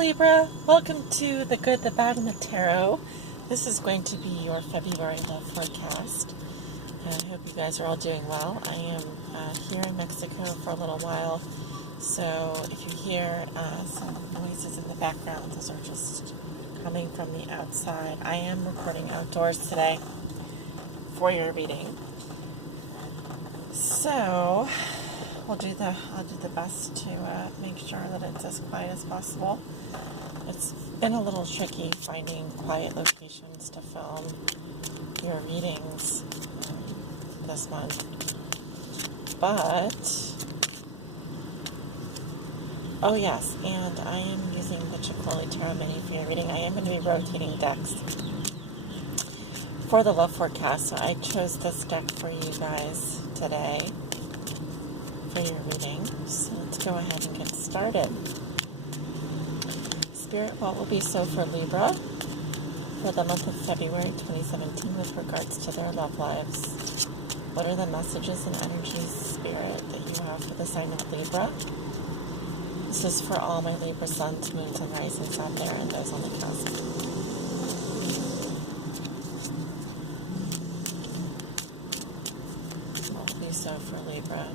Libra, welcome to The Good, the Bad, and the Tarot. This is going to be your February love forecast. I hope you guys are all doing well. I am here in Mexico for a little while, so if you hear some noises in the background, those are just coming from the outside. I am recording outdoors today for your reading. So I'll do the best to make sure that it's as quiet as possible. It's been a little tricky finding quiet locations to film your readings this month. But, oh yes, and I am using the Chicoli Tarot Mini for your reading. I am going to be rotating decks for the love forecast, so I chose this deck for you guys today for your reading. So let's go ahead and get started. Spirit, what will be so for Libra for the month of February 2017 with regards to their love lives? What are the messages and energies, Spirit, that you have for the sign of Libra? This is for all my Libra Suns, Moons, and Risings out there and those on the cusp. What will be so for Libra?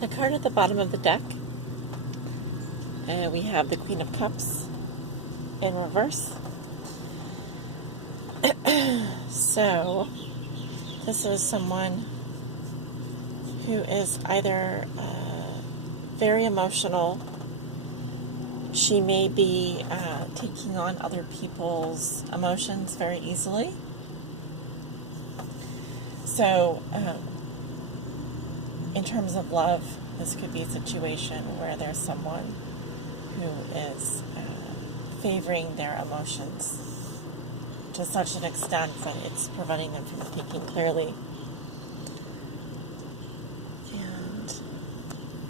The card at the bottom of the deck, we have the Queen of Cups in reverse. So, this is someone who is either very emotional. She may be taking on other people's emotions very easily. So, in terms of love, this could be a situation where there's someone who is favoring their emotions to such an extent that it's preventing them from thinking clearly. And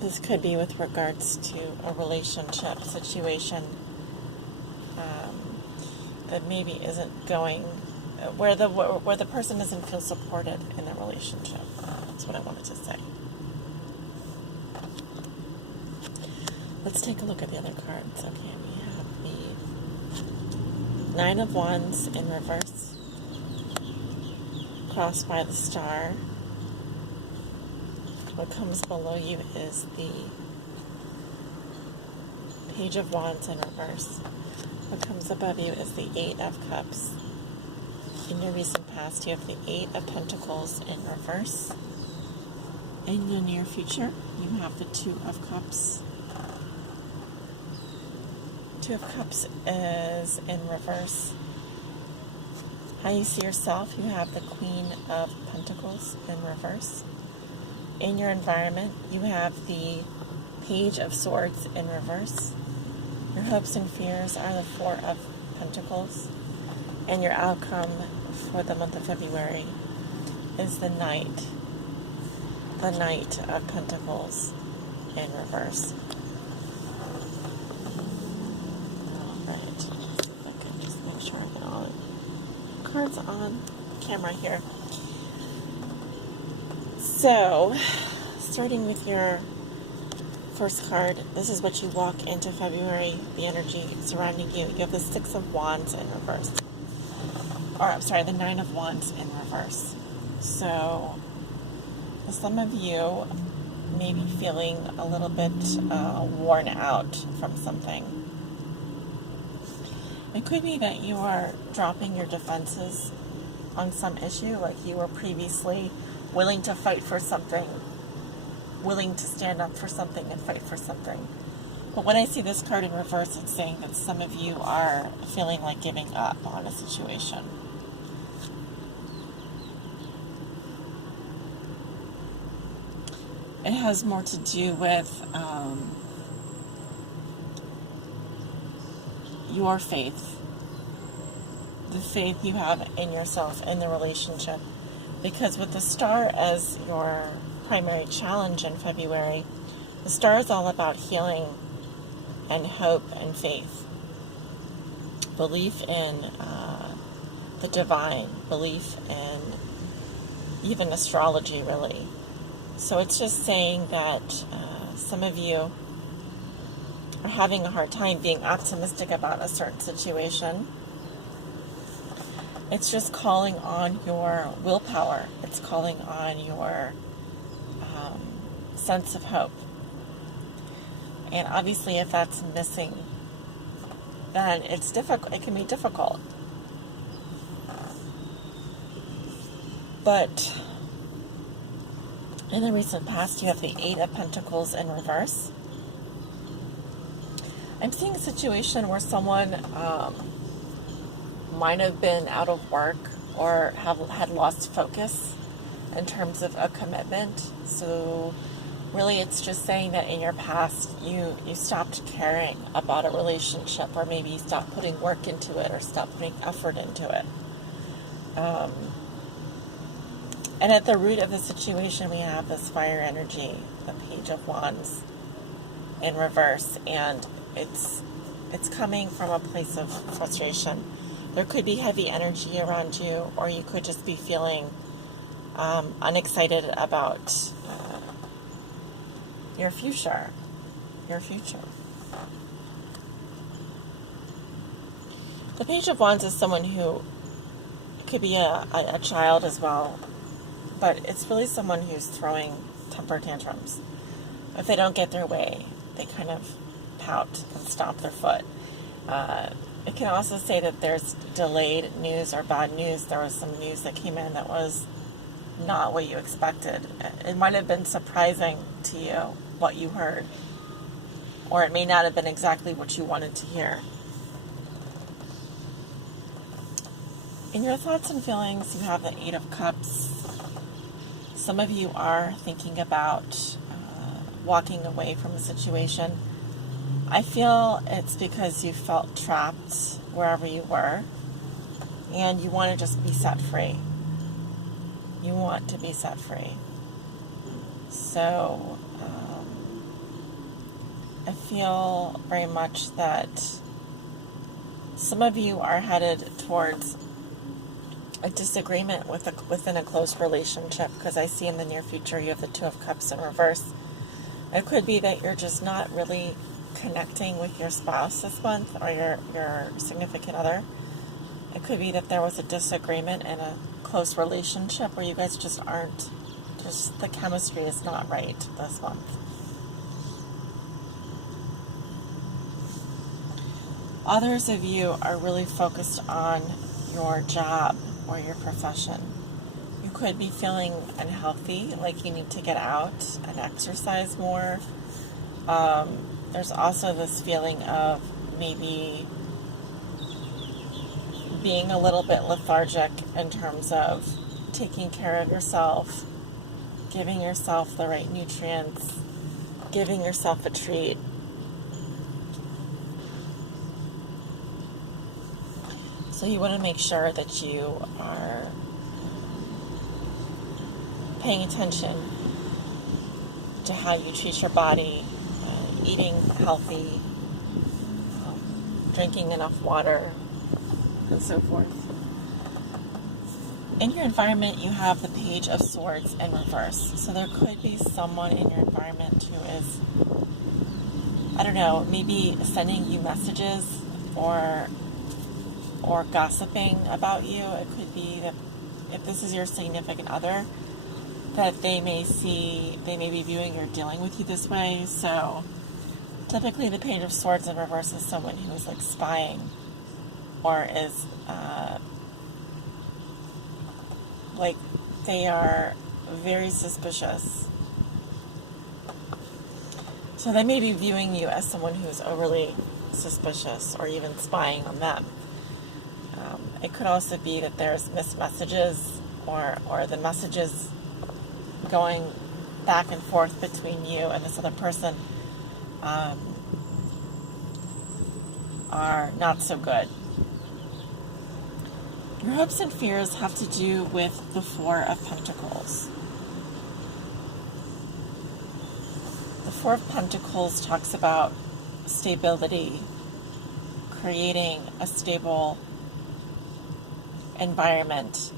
this could be with regards to a relationship situation that maybe isn't going where the person doesn't feel supported in the relationship. That's what I wanted to say. Let's take a look at the other cards. Okay, we have the Nine of Wands in reverse, crossed by the star. What comes below you is the Page of Wands in reverse. What comes above you is the Eight of Cups. In your recent past, you have the Eight of Pentacles in reverse. In the near future, you have the Two of Cups. Two of Cups is in reverse. How you see yourself, you have the Queen of Pentacles in reverse. In your environment, you have the Page of Swords in reverse. Your hopes and fears are the Four of Pentacles. And your outcome for the month of February is the Knight of Pentacles in reverse. Cards on camera here. So, starting with your first card, this is what you walk into February, the energy surrounding you. You have the Six of Wands in reverse. Or, I'm sorry, the Nine of Wands in reverse. So, some of you may be feeling a little bit worn out from something. It could be that you are dropping your defenses on some issue, like you were previously willing to fight for something, willing to stand up for something and fight for something. But when I see this card in reverse, it's saying that some of you are feeling like giving up on a situation. It has more to do with your faith, the faith you have in yourself, in the relationship. Because with the star as your primary challenge in February, the star is all about healing and hope and faith. Belief in the divine, belief in even astrology, really. So it's just saying that some of you are having a hard time being optimistic about a certain situation. It's just calling on your willpower. It's calling on your sense of hope. And obviously, if that's missing, then it's difficult. It can be difficult. But in the recent past, you have the Eight of Pentacles in reverse. I'm seeing a situation where someone might have been out of work or had lost focus in terms of a commitment. So really it's just saying that in your past you stopped caring about a relationship, or maybe you stopped putting work into it or stopped putting effort into it. And at the root of the situation we have this fire energy, the Page of Wands in reverse, and it's coming from a place of frustration. There could be heavy energy around you, or you could just be feeling unexcited about your future. The Page of Wands is someone who could be a child as well, but it's really someone who's throwing temper tantrums. If they don't get their way, they kind of pout and stomp their foot. It can also say that there's delayed news or bad news. There was some news that came in that was not what you expected. It might have been surprising to you what you heard, or it may not have been exactly what you wanted to hear. In your thoughts and feelings, you have the Eight of Cups. Some of you are thinking about walking away from a situation. I feel it's because you felt trapped wherever you were, and you want to just be set free. You want to be set free. So, I feel very much that some of you are headed towards a disagreement within a close relationship, because I see in the near future you have the Two of Cups in reverse. It could be that you're just not really connecting with your spouse this month, or your significant other. It could be that there was a disagreement in a close relationship where you guys just the chemistry is not right this month. Others of you are really focused on your job or your profession. You could be feeling unhealthy, like you need to get out and exercise more. There's also this feeling of maybe being a little bit lethargic in terms of taking care of yourself, giving yourself the right nutrients, giving yourself a treat. So you want to make sure that you are paying attention to how you treat your body, eating healthy, drinking enough water, and so forth. In your environment, you have the Page of Swords in reverse. So there could be someone in your environment who is, I don't know, maybe sending you messages or gossiping about you. It could be that if this is your significant other, that they may be viewing or dealing with you this way. So typically the Page of Swords in reverse is someone who is like spying or is like they are very suspicious. So they may be viewing you as someone who's overly suspicious or even spying on them. It could also be that there's missed messages or the messages going back and forth between you and this other person are not so good. Your hopes and fears have to do with the Four of Pentacles. The Four of Pentacles talks about stability, creating a stable environment.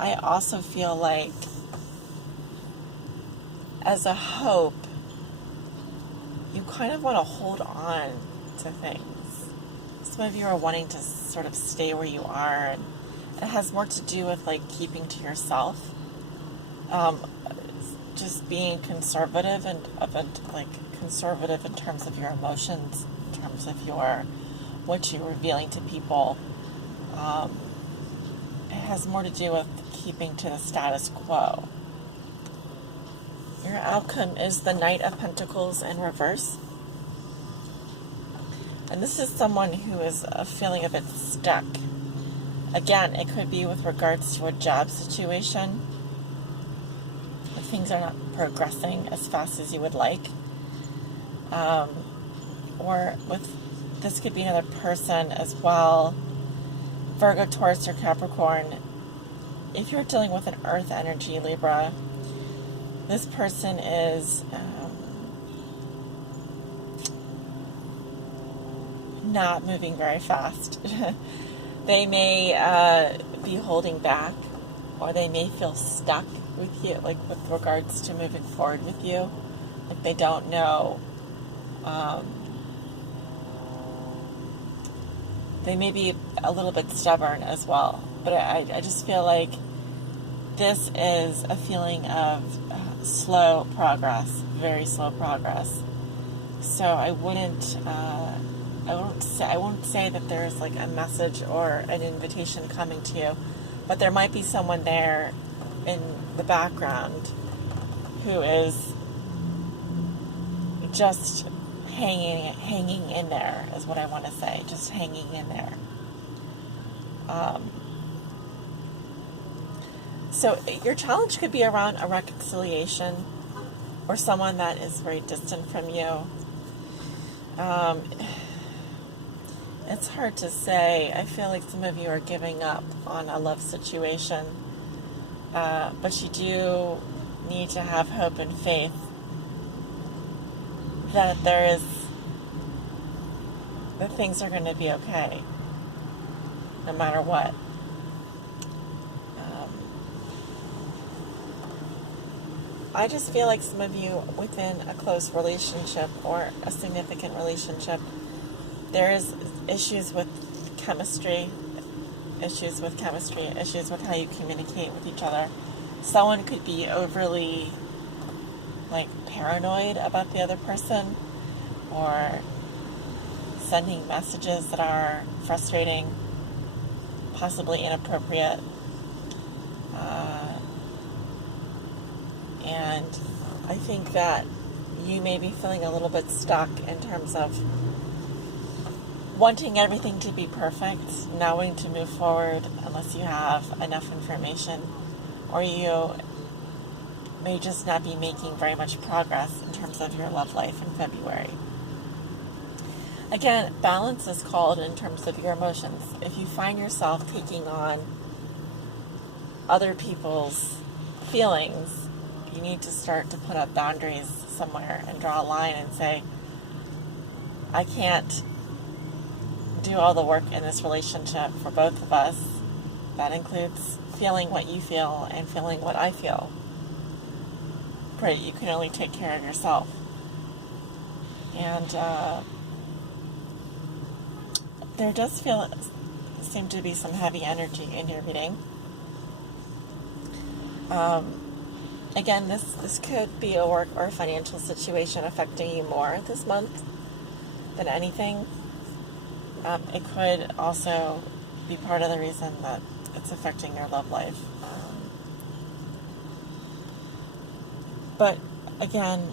I also feel like as a hope, you kind of want to hold on to things. Some of you are wanting to sort of stay where you are, and it has more to do with like keeping to yourself, just being conservative and conservative in terms of your emotions, in terms of what you're revealing to people. It has more to do with keeping to the status quo. Your outcome is the Knight of Pentacles in reverse. And this is someone who is feeling a bit stuck. Again, it could be with regards to a job situation. Things are not progressing as fast as you would like. Or this could be another person as well. Virgo, Taurus, or Capricorn. If you're dealing with an earth energy, Libra, this person is not moving very fast. They may be holding back, or they may feel stuck with you, like with regards to moving forward with you. Like they don't know. They may be a little bit stubborn as well. But I just feel like this is a feeling of slow progress, very slow progress. So I won't say that there's like a message or an invitation coming to you, but there might be someone there in the background who is just hanging in there, is what I want to say, just hanging in there. So your challenge could be around a reconciliation or someone that is very distant from you. It's hard to say. I feel like some of you are giving up on a love situation, but you do need to have hope and faith that that things are going to be okay, no matter what. I just feel like some of you within a close relationship or a significant relationship, there's issues with chemistry, issues with how you communicate with each other. Someone could be overly paranoid about the other person, or sending messages that are frustrating, possibly inappropriate. And I think that you may be feeling a little bit stuck in terms of wanting everything to be perfect, not wanting to move forward unless you have enough information, or you may just not be making very much progress in terms of your love life in February. Again, balance is called in terms of your emotions. If you find yourself taking on other people's feelings, you need to start to put up boundaries somewhere and draw a line and say, I can't do all the work in this relationship for both of us. That includes feeling what you feel and feeling what I feel. But you can only take care of yourself. And there does seem to be some heavy energy in your reading. Again, this could be a work or a financial situation affecting you more this month than anything. It could also be part of the reason that it's affecting your love life. But again,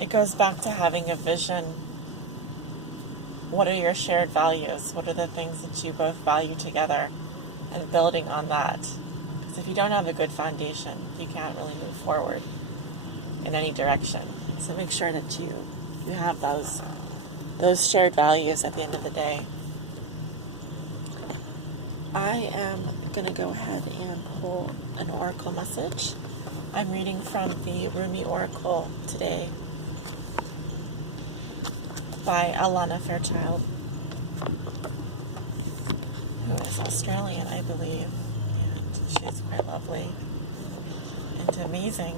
it goes back to having a vision. What are your shared values? What are the things that you both value together? And building on that. Because if you don't have a good foundation, you can't really move forward in any direction. So make sure that you have those shared values at the end of the day. I am going to go ahead and pull an oracle message. I'm reading from the Rumi Oracle today by Alana Fairchild, who is Australian, I believe, and she is quite lovely and amazing.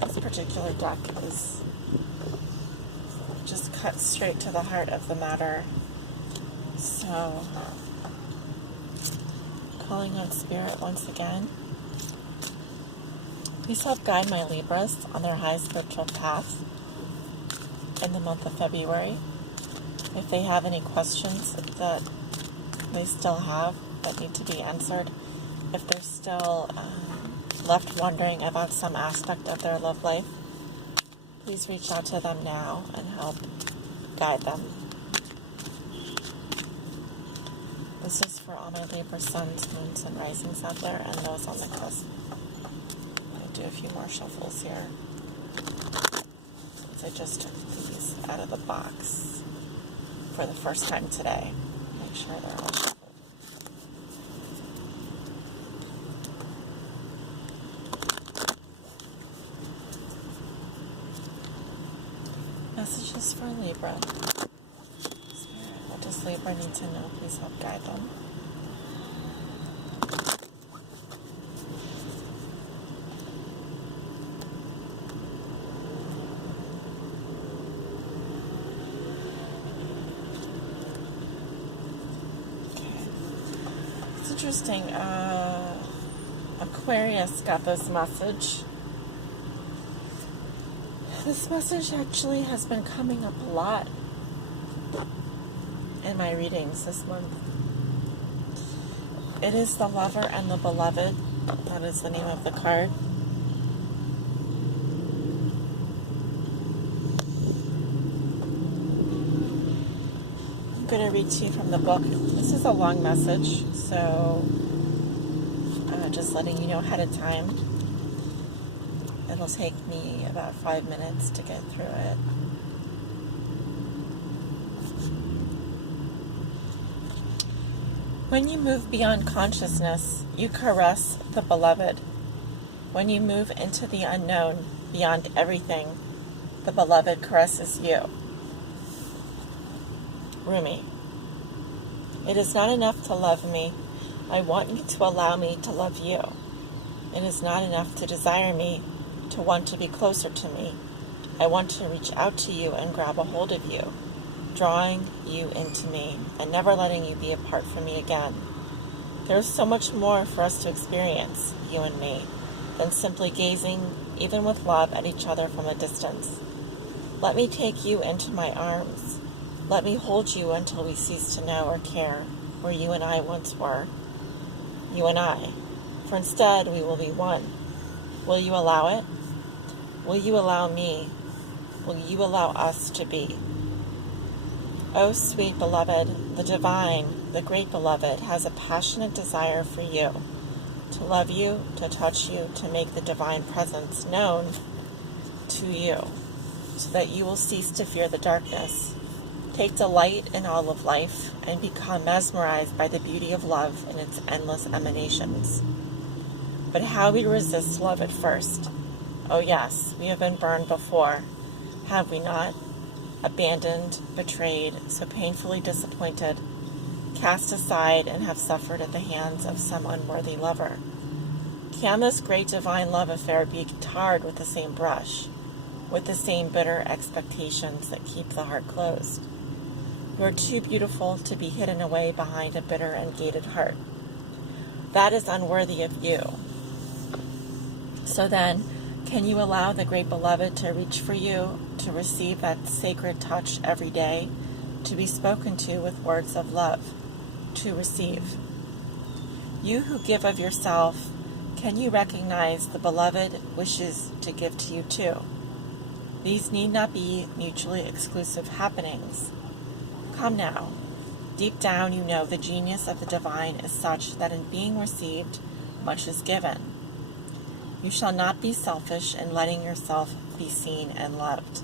This particular deck is just cut straight to the heart of the matter. So, calling on Spirit once again. Please help guide my Libras on their high spiritual path in the month of February. If they have any questions that they still have that need to be answered, if they're still left wondering about some aspect of their love life, please reach out to them now and help guide them. This is for all my Libra Suns, Moons, and Risings out there, and those on the cusp. I'm going to do a few more shuffles here, since I just took these out of the box for the first time today. Make sure they're all shuffled. Messages for Libra. Spirit, what does Libra need to know? Please help guide them. Okay. It's interesting. Aquarius got this message. This message actually has been coming up a lot in my readings this month. It is the Lover and the Beloved. That is the name of the card. I'm going to read to you from the book. This is a long message, so just letting you know ahead of time. It'll take me about 5 minutes to get through it. When you move beyond consciousness, you caress the beloved. When you move into the unknown, beyond everything, the beloved caresses you. Rumi. It is not enough to love me. I want you to allow me to love you. It is not enough to desire me, to want to be closer to me. I want to reach out to you and grab a hold of you, drawing you into me and never letting you be apart from me again. There is so much more for us to experience, you and me, than simply gazing, even with love, at each other from a distance. Let me take you into my arms. Let me hold you until we cease to know or care where you and I once were. You and I. For instead, we will be one. Will you allow it? Will you allow me? Will you allow us to be? Oh, sweet beloved, the divine, the great beloved, has a passionate desire for you, to love you, to touch you, to make the divine presence known to you, so that you will cease to fear the darkness. Take delight in all of life and become mesmerized by the beauty of love in its endless emanations. But how we resist love at first. Oh yes, we have been burned before, have we not? Abandoned, betrayed, so painfully disappointed, cast aside, and have suffered at the hands of some unworthy lover. Can this great divine love affair be tarred with the same brush, with the same bitter expectations that keep the heart closed? You are too beautiful to be hidden away behind a bitter and gated heart. That is unworthy of you. So then, Can you allow the great beloved to reach for you, to receive that sacred touch every day, to be spoken to with words of love, to receive? You who give of yourself, can you recognize the beloved wishes to give to you too? These need not be mutually exclusive happenings. Come now. Deep down you know the genius of the divine is such that in being received, much is given. You shall not be selfish in letting yourself be seen and loved.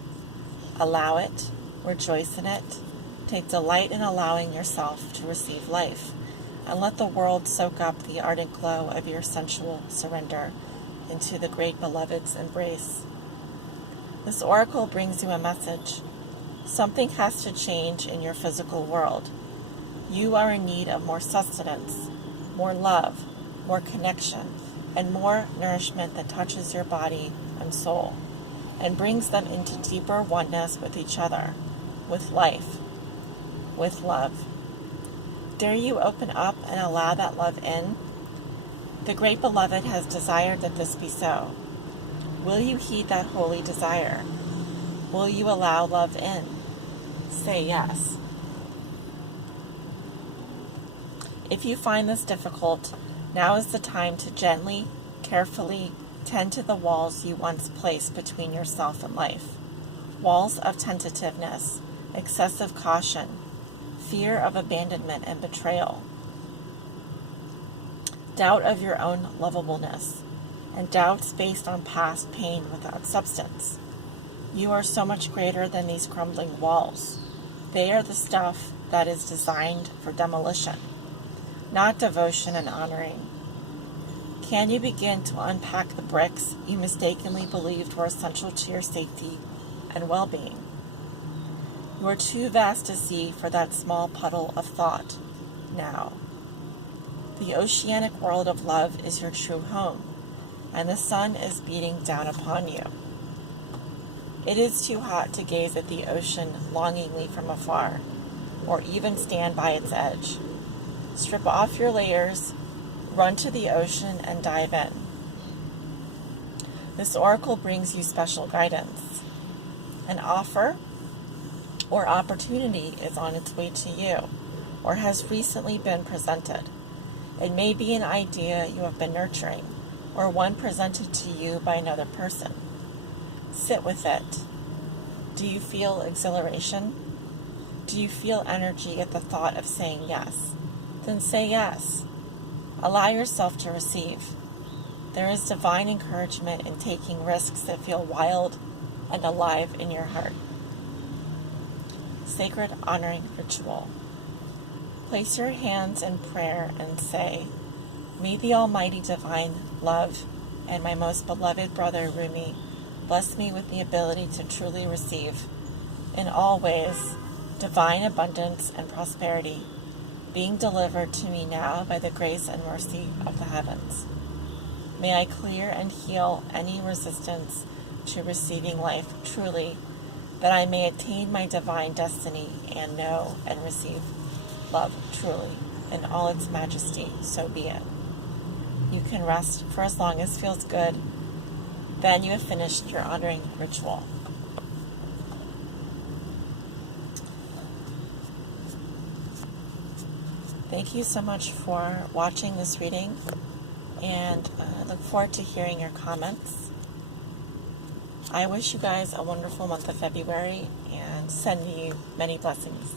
Allow it, rejoice in it, take delight in allowing yourself to receive life, and let the world soak up the ardent glow of your sensual surrender into the great beloved's embrace. This oracle brings you a message. Something has to change in your physical world. You are in need of more sustenance, more love, more connection, and more nourishment that touches your body and soul, and brings them into deeper oneness with each other, with life, with love. Dare you open up and allow that love in? The great beloved has desired that this be so. Will you heed that holy desire? Will you allow love in? Say yes. If you find this difficult, now is the time to gently, carefully tend to the walls you once placed between yourself and life. Walls of tentativeness, excessive caution, fear of abandonment and betrayal, doubt of your own lovableness, and doubts based on past pain without substance. You are so much greater than these crumbling walls. They are the stuff that is designed for demolition, not devotion and honoring. Can you begin to unpack the bricks you mistakenly believed were essential to your safety and well-being? You are too vast to see for that small puddle of thought now. The oceanic world of love is your true home, and the sun is beating down upon you. It is too hot to gaze at the ocean longingly from afar, or even stand by its edge. Strip off your layers, run to the ocean, and dive in. This oracle brings you special guidance. An offer or opportunity is on its way to you, or has recently been presented. It may be an idea you have been nurturing, or one presented to you by another person. Sit with it. Do you feel exhilaration? Do you feel energy at the thought of saying yes? Then say yes. Allow yourself to receive. There is divine encouragement in taking risks that feel wild and alive in your heart. Sacred honoring ritual. Place your hands in prayer and say, "May the Almighty Divine Love and my most beloved brother Rumi bless me with the ability to truly receive, in all ways, divine abundance and prosperity, being delivered to me now by the grace and mercy of the heavens. May I clear and heal any resistance to receiving life truly, that I may attain my divine destiny and know and receive love truly in all its majesty, so be it." You can rest for as long as feels good. Then you have finished your honoring ritual. Thank you so much for watching this reading, and I look forward to hearing your comments. I wish you guys a wonderful month of February and send you many blessings.